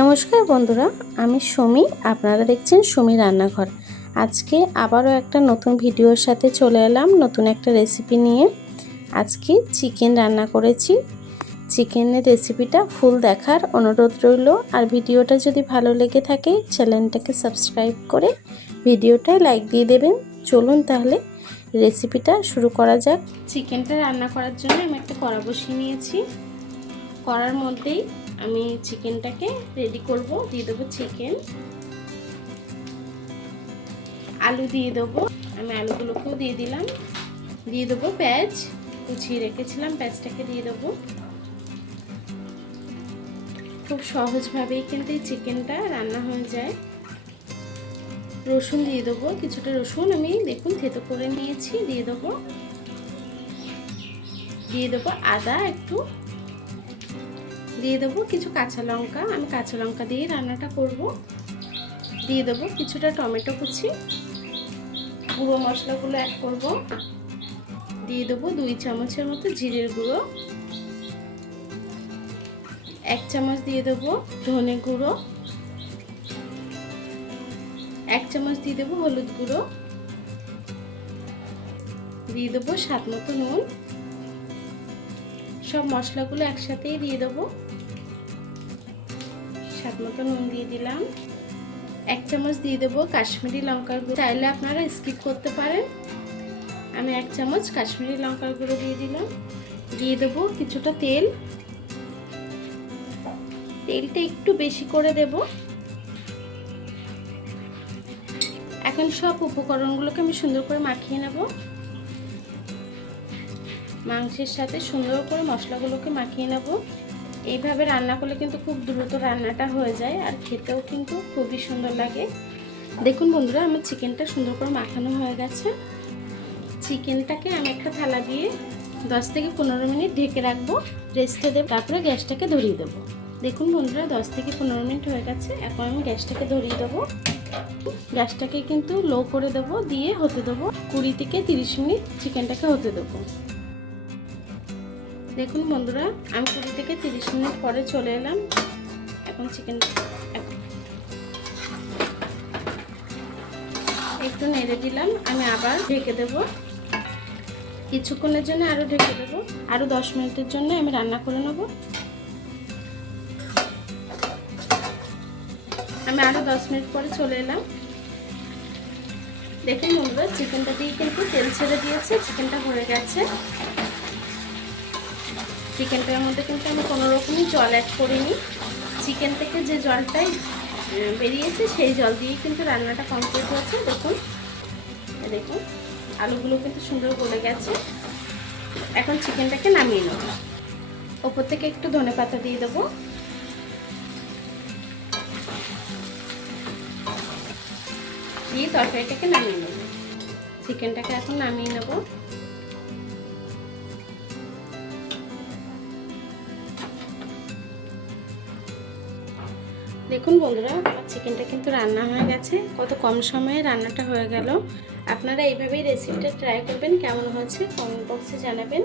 নমস্কার বন্ধুরা, আমি সুমি। আপনারা দেখছেন সুমি রান্নাঘর। আজকে আবারও একটা নতুন ভিডিওর সাথে চলে এলাম, নতুন একটা রেসিপি নিয়ে। আজকে চিকেন রান্না করেছি। চিকেনের রেসিপিটা ফুল দেখার অনুরোধ রইল। আর ভিডিওটা যদি ভালো লেগে থাকে চ্যানেলটাকে সাবস্ক্রাইব করে ভিডিওটায় লাইক দিয়ে দেবেন। চলুন তাহলে রেসিপিটা শুরু করা যাক। চিকেনটা রান্না করার জন্য আমি একটা কড়া বসিয়ে নিয়েছি। কড়ার মধ্যেই আমি চিকেনটাকে রেডি করব, দিয়ে দেবো চিকেন আলু দিয়ে দেবো। আমি আলুগুলোকেও দিয়ে দিলাম। দিয়ে দেবো পেঁয়াজ। কুচিয়ে রেখেছিলাম, পেঁয়াজটাকে দিয়ে দেবো। খুব সহজভাবেই কিন্তু এই চিকেনটা রান্না হয়ে যায়। রসুন দিয়ে দেবো, কিছুটা রসুন। আমি দেখুন থেতো করে নিয়েছি, দিয়ে দেবো। দিয়ে দেবো আদা একটু। দিয়ে দেবো কিছু কাঁচা লঙ্কা। আমি কাঁচা লঙ্কা দিয়ে রান্নাটা করব। দিয়ে দেবো কিছুটা টমেটো কুচি। গুঁড়ো মশলাগুলো অ্যাড করব। দিয়ে দেবো দুই চামচের মতো জিরের গুঁড়ো। এক চামচ দিয়ে দেবো ধনে গুঁড়ো। এক চামচ দিয়ে দেবো হলুদ গুঁড়ো। দিয়ে দেবো স্বাদ মতো নুন। সব মশলাগুলো একসাথেই দিয়ে দেবো। স্বাদ মতো নুন দিয়ে দিলাম। এক চামচ দিয়ে দেবো কাশ্মীরি লঙ্কার গুঁড়ো। চাইলে আপনারা স্কিপ করতে পারেন। আমি এক চামচ কাশ্মীরি লঙ্কার গুঁড়ো দিয়ে দিলাম। দিয়ে দেবো কিছুটা তেল। তেলটা একটু বেশি করে দেব। এখন সব উপকরণগুলোকে আমি সুন্দর করে মাখিয়ে নেব। মাংসের সাথে সুন্দর করে মশলাগুলোকে মাখিয়ে নেব। এইভাবে রান্না করলে কিন্তু খুব দ্রুত রান্নাটা হয়ে যায় আর খেতেও কিন্তু খুবই সুন্দর লাগে। দেখুন বন্ধুরা, আমার চিকেনটা সুন্দর করে মাখানো হয়ে গেছে। চিকেনটাকে আমি একটা থালা দিয়ে দশ থেকে পনেরো মিনিট ঢেকে রাখব রেস্টে দেবো, তারপরে গ্যাসটাকে ধরিয়ে দেবো। দেখুন বন্ধুরা, দশ থেকে পনেরো মিনিট হয়ে গেছে, এখন আমি গ্যাসটাকে ধরিয়ে দেবো। গ্যাসটাকে কিন্তু লো করে দেবো, দিয়ে হতে দেবো কুড়ি থেকে তিরিশ মিনিট চিকেনটাকে হতে দেবো। দেখুন বন্ধুরা, আমি কুড়ি থেকে তিরিশ মিনিট পরে চলে এলাম। এখন চিকেন একটু নেড়ে দিলাম, আমি আবার ঢেকে দেব। কিছুক্ষণের জন্য আরও ঢেকে দেবো আরও দশ মিনিটের জন্য আমি রান্না করে নেব। আমি আরও দশ মিনিট পরে চলে এলাম। দেখুন বন্ধুরা চিকেনটা দিয়ে কিন্তু তেল ছেড়ে দিয়েছে চিকেনটা ভরে গেছে। চিকেনটার মধ্যে কিন্তু আমি কোনো রকমই জল অ্যাড করিনি। চিকেন থেকে যে জলটাই বেরিয়েছে, সেই জল দিয়ে কিন্তু রান্নাটা কমপ্লিট হয়েছে। দেখুন দেখুন, আলুগুলো কিন্তু সুন্দর গলে গেছে। এখন চিকেনটাকে নামিয়ে নেব। ওপর থেকে একটু ধনে পাতা দিয়ে দেবো। দিয়ে তরকারিটাকে নামিয়ে নেব। চিকেনটাকে এখন নামিয়ে নেব। দেখুন বন্ধুরা, আমার চিকেনটা কিন্তু রান্না হয়ে গেছে। কত কম সময়ে রান্নাটা হয়ে গেল। আপনারা এইভাবেই রেসিপিটা ট্রাই করবেন, কেমন হয়েছে কমেন্ট বক্সে জানাবেন।